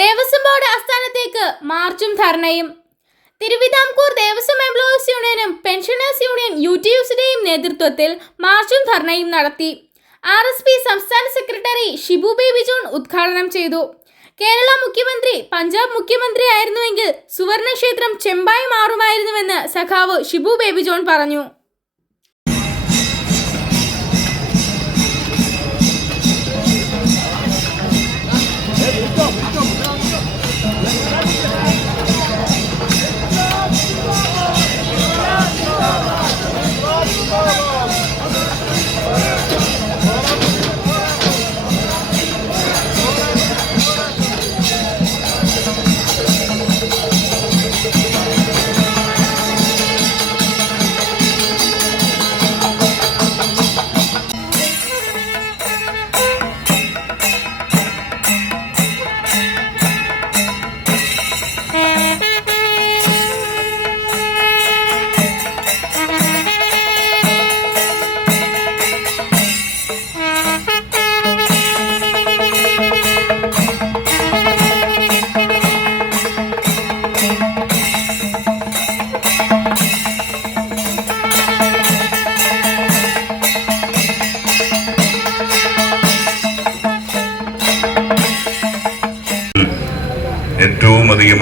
Devaswom board ആസ്ഥാനത്തേക്ക് മാർച്ചും ധർണയും. തിരുവിതാംകൂർ ദേവസ്വം എംപ്ലോയീസ് യൂണിയനും പെൻഷനേഴ്സ് യൂണിയൻ യു ടി യുസിന്റെയും നേതൃത്വത്തിൽ മാർച്ചും ധർണയും നടത്തി. ആർ എസ് പി സംസ്ഥാന സെക്രട്ടറി ഷിബു ബേബി ജോൺ ഉദ്ഘാടനം ചെയ്തു. കേരള മുഖ്യമന്ത്രി പഞ്ചാബ് മുഖ്യമന്ത്രി ആയിരുന്നുവെങ്കിൽ സുവർണക്ഷേത്രം ചെമ്പായി മാറുമായിരുന്നുവെന്ന് സഖാവ് ഷിബു ബേബി ജോൺ പറഞ്ഞു.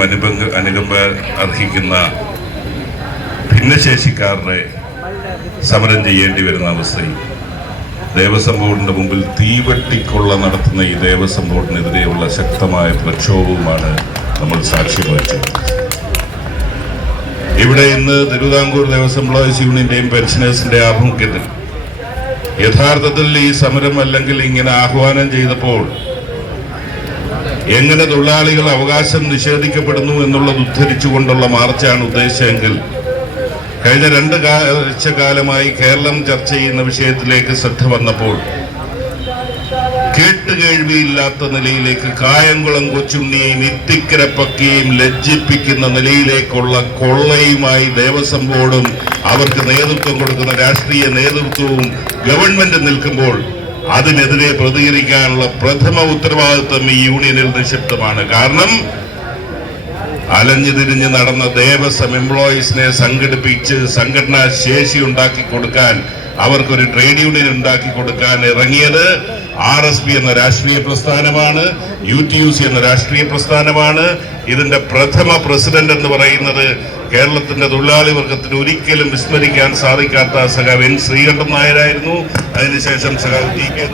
അനുബന്ധ അനുകമ്പ അർഹിക്കുന്ന ഭിന്നശേഷിക്കാരുടെ സമരം ചെയ്യേണ്ടി വരുന്ന അവസ്ഥയിൽ ദേവസ്വം ബോർഡിന്റെ മുമ്പിൽ തീവട്ടിക്കൊള്ള നടത്തുന്ന ഈ ദേവസ്വം ബോർഡിനെതിരെയുള്ള ശക്തമായ പ്രക്ഷോഭവുമാണ് നമ്മൾ സാക്ഷ്യം വഹിച്ചത്. ഇവിടെ ഇന്ന് തിരുവിതാംകൂർ ദേവസ്വം എംപ്ലോയീസ് യൂണിയന്റെയും പെൻഷനേഴ്സിന്റെ ആഭിമുഖ്യത്തിൽ യഥാർത്ഥത്തിൽ ഈ സമരം അല്ലെങ്കിൽ ഇങ്ങനെ ആഹ്വാനം ചെയ്തപ്പോൾ എങ്ങനെ തൊഴിലാളികൾ അവകാശം നിഷേധിക്കപ്പെടുന്നു എന്നുള്ളത് ഉദ്ധരിച്ചുകൊണ്ടുള്ള മാർച്ചാണ് ഉദ്ദേശിച്ചതെങ്കിൽ കഴിഞ്ഞ രണ്ട് കാലമായി കേരളം ചർച്ച ചെയ്യുന്ന വിഷയത്തിലേക്ക് ശ്രദ്ധ വന്നപ്പോൾ കേട്ടുകേഴ്വിയില്ലാത്ത നിലയിലേക്ക് കായംകുളം കൊച്ചുണ്ണിയെയും ഇത്തിക്കരപ്പക്കിയെയും ലജ്ജിപ്പിക്കുന്ന നിലയിലേക്കുള്ള കൊള്ളയുമായി ദേവസ്വം ബോർഡും അവർക്ക് നേതൃത്വം കൊടുക്കുന്ന രാഷ്ട്രീയ നേതൃത്വവും ഗവൺമെന്റ് നിൽക്കുമ്പോൾ അതിനെതിരെ പ്രതികരിക്കാനുള്ള പ്രഥമ ഉത്തരവാദിത്വം ഈ യൂണിയനിൽ നിക്ഷിപ്തമാണ്. കാരണം അലഞ്ഞു തിരിഞ്ഞ് നടന്ന ദേവസ്വം എംപ്ലോയീസിനെ സംഘടിപ്പിച്ച് സംഘടനാ ശേഷി ഉണ്ടാക്കി കൊടുക്കാൻ അവർക്കൊരു ട്രേഡ് യൂണിയൻ ഉണ്ടാക്കി കൊടുക്കാൻ ഇറങ്ങിയത് ആർ എസ് പി എന്ന രാഷ്ട്രീയ പ്രസ്ഥാനമാണ് യു ടി യു സി എന്ന രാഷ്ട്രീയ പ്രസ്ഥാനമാണ്. ഇതിന്റെ പ്രഥമ പ്രസിഡന്റ് എന്ന് പറയുന്നത് കേരളത്തിന്റെ തൊഴിലാളി വർഗത്തിന് ഒരിക്കലും വിസ്മരിക്കാൻ സാധിക്കാത്ത സഖാവ് എൻ ശ്രീകണ്ഠൻ നായരായിരുന്നു. അതിനുശേഷം സഖാവ് ടി കെ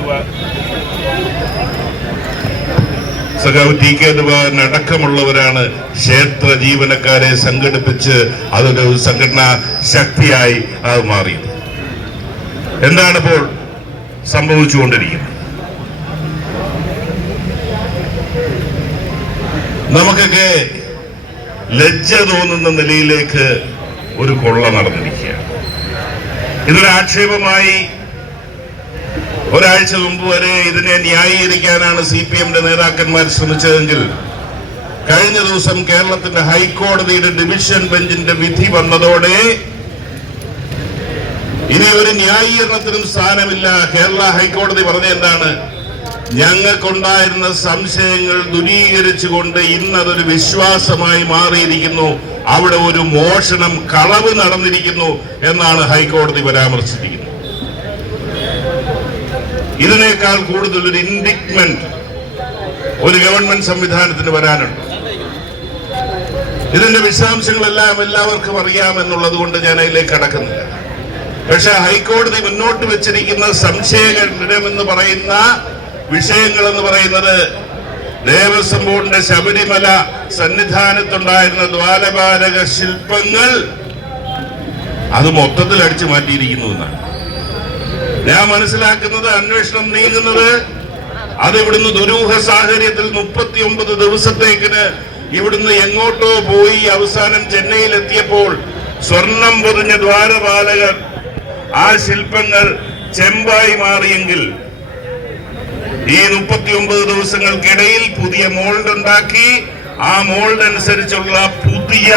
സഖാവ് ടി കെ അടക്കമുള്ളവരാണ് ക്ഷേത്ര ജീവനക്കാരെ സംഘടിപ്പിച്ച് അതൊരു സംഘടനാ ശക്തിയായി അത് മാറിയത്. എന്താണിപ്പോൾ സംഭവിച്ചുകൊണ്ടിരിക്കുന്നത്? നമുക്കൊക്കെ ലജ്ജ തോന്നുന്ന നിലയിലേക്ക് ഒരു കൊള്ള നടന്നിരിക്കുകയാണ് ഇതൊരു ആക്ഷേപമായി ഒരാഴ്ച മുമ്പ് വരെ ഇതിനെ ന്യായീകരിക്കാനാണ് സി പി എമ്മിന്റെ നേതാക്കന്മാർ ശ്രമിച്ചതെങ്കിൽ കഴിഞ്ഞ ദിവസം കേരളത്തിന്റെ ഹൈക്കോടതിയുടെ ഡിവിഷൻ ബെഞ്ചിന്റെ വിധി വന്നതോടെ ഇനി ഒരു ന്യായീകരണത്തിനും സ്ഥാനമില്ല. കേരള ഹൈക്കോടതി പറഞ്ഞ എന്താണ്? ഞങ്ങൾക്കുണ്ടായിരുന്ന സംശയങ്ങൾ ദുരീകരിച്ചുകൊണ്ട് ഇന്നതൊരു വിശ്വാസമായി മാറിയിരിക്കുന്നു. അവിടെ ഒരു മോഷണം കളവ് നടന്നിരിക്കുന്നു എന്നാണ് ഹൈക്കോടതി പരാമർശിച്ചിരിക്കുന്നത്. ഇതിനേക്കാൾ കൂടുതൽ ഒരു ഇൻഡിക്മെന്റ് ഒരു ഗവൺമെന്റ് സംവിധാനത്തിന് വരാനുണ്ട്. ഇതിന്റെ വിശദാംശങ്ങളെല്ലാം എല്ലാവർക്കും അറിയാമെന്നുള്ളത് കൊണ്ട് ഞാൻ അതിലേക്ക് കടക്കുന്നില്ല. പക്ഷെ ഹൈക്കോടതി മുന്നോട്ട് വെച്ചിരിക്കുന്ന സംശയകരമെന്ന് പറയുന്ന വിഷയങ്ങൾ എന്ന് പറയുന്നത് ദേവസ്വം ബോർഡിന്റെ ശബരിമല സന്നിധാനത്തുണ്ടായിരുന്ന ദ്വാരപാലക ശില്പങ്ങൾ അത് മൊത്തത്തിൽ അടിച്ചു മാറ്റിയിരിക്കുന്നു എന്നാണ്. ഞാൻ മനസ്സിലാക്കുന്നത് അന്വേഷണം നീങ്ങുന്നത് അത് ഇവിടുന്ന് ദുരൂഹ സാഹചര്യത്തിൽ മുപ്പത്തി ഒമ്പത് ദിവസത്തേക്കിന് ഇവിടുന്ന് എങ്ങോട്ടോ പോയി അവസാനം ചെന്നൈയിൽ എത്തിയപ്പോൾ സ്വർണം പൊതിഞ്ഞ ദ്വാരപാലകർ ആ ശില്പങ്ങൾ ചെമ്പായി മാറിയെങ്കിൽ ഈ മുപ്പത്തി ഒമ്പത് ദിവസങ്ങൾക്കിടയിൽ പുതിയ മോൾഡ് ഉണ്ടാക്കി ആ മോൾഡ് അനുസരിച്ചുള്ള പുതിയ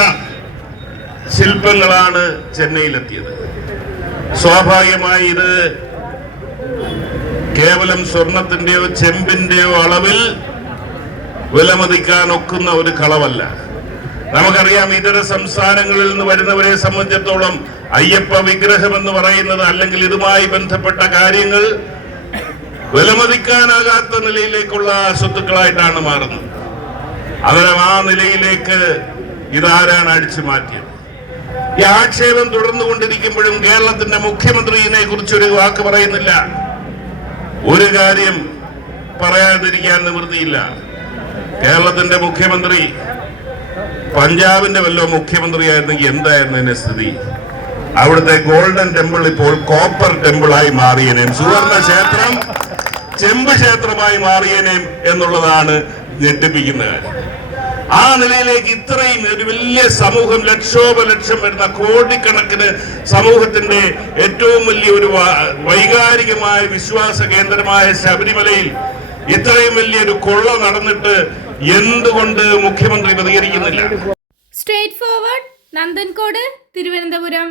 ശില്പങ്ങളാണ് ചെന്നൈയിലെത്തിയത്. സ്വാഭാവികമായി ഇത് കേവലം സ്വർണത്തിന്റെയോ ചെമ്പിന്റെയോ അളവിൽ വിലമതിക്കാൻ ഒക്കുന്ന ഒരു കളവല്ല. നമുക്കറിയാം ഇതര സംസ്ഥാനങ്ങളിൽ നിന്ന് വരുന്നവരെ സംബന്ധിച്ചിടത്തോളം അയ്യപ്പ വിഗ്രഹം എന്ന് പറയുന്നത് അല്ലെങ്കിൽ ഇതുമായി ബന്ധപ്പെട്ട കാര്യങ്ങൾ വിലമതിക്കാനാകാത്ത നിലയിലേക്കുള്ള സ്വത്തുക്കളായിട്ടാണ് മാറുന്നത്. അവരെ ആ നിലയിലേക്ക് ഇതാരാണ് അടിച്ചു മാറ്റിയത്? ഈ ആക്ഷേപം തുടർന്നു കൊണ്ടിരിക്കുമ്പോഴും കേരളത്തിന്റെ മുഖ്യമന്ത്രിയെ കുറിച്ച് ഒരു വാക്ക് പറയുന്നില്ല. ഒരു കാര്യം പറയാതിരിക്കാൻ നിവൃത്തിയില്ല. കേരളത്തിന്റെ മുഖ്യമന്ത്രി പഞ്ചാബിന്റെ വല്ലോ മുഖ്യമന്ത്രിയായിരുന്നെങ്കിൽ എന്തായിരുന്നു അതിന്റെ സ്ഥിതി? അവിടുത്തെ ഗോൾഡൻ ടെമ്പിൾ ഇപ്പോൾ കോപ്പർ ടെമ്പിളായി മാറിയനേം. സുവർണ ക്ഷേത്രം ചെമ്പ് ക്ഷേത്രമായി മാറിയനേം എന്നുള്ളതാണ് ഞെട്ടിപ്പിക്കുന്ന കാര്യം. ആ നിലയിലേക്ക് ഇത്രയും ഒരു വലിയ സമൂഹം ലക്ഷോപലക്ഷം വരുന്ന കോടിക്കണക്കിന് സമൂഹത്തിന്റെ ഏറ്റവും വലിയ ഒരു വൈകാരികമായ വിശ്വാസ കേന്ദ്രമായ ശബരിമലയിൽ ഇത്രയും വലിയൊരു കൊള്ള നടന്നിട്ട് എന്തുകൊണ്ട് മുഖ്യമന്ത്രി പ്രതികരിക്കുന്നില്ല? Straight forward Nanthancode Thiruvananthapuram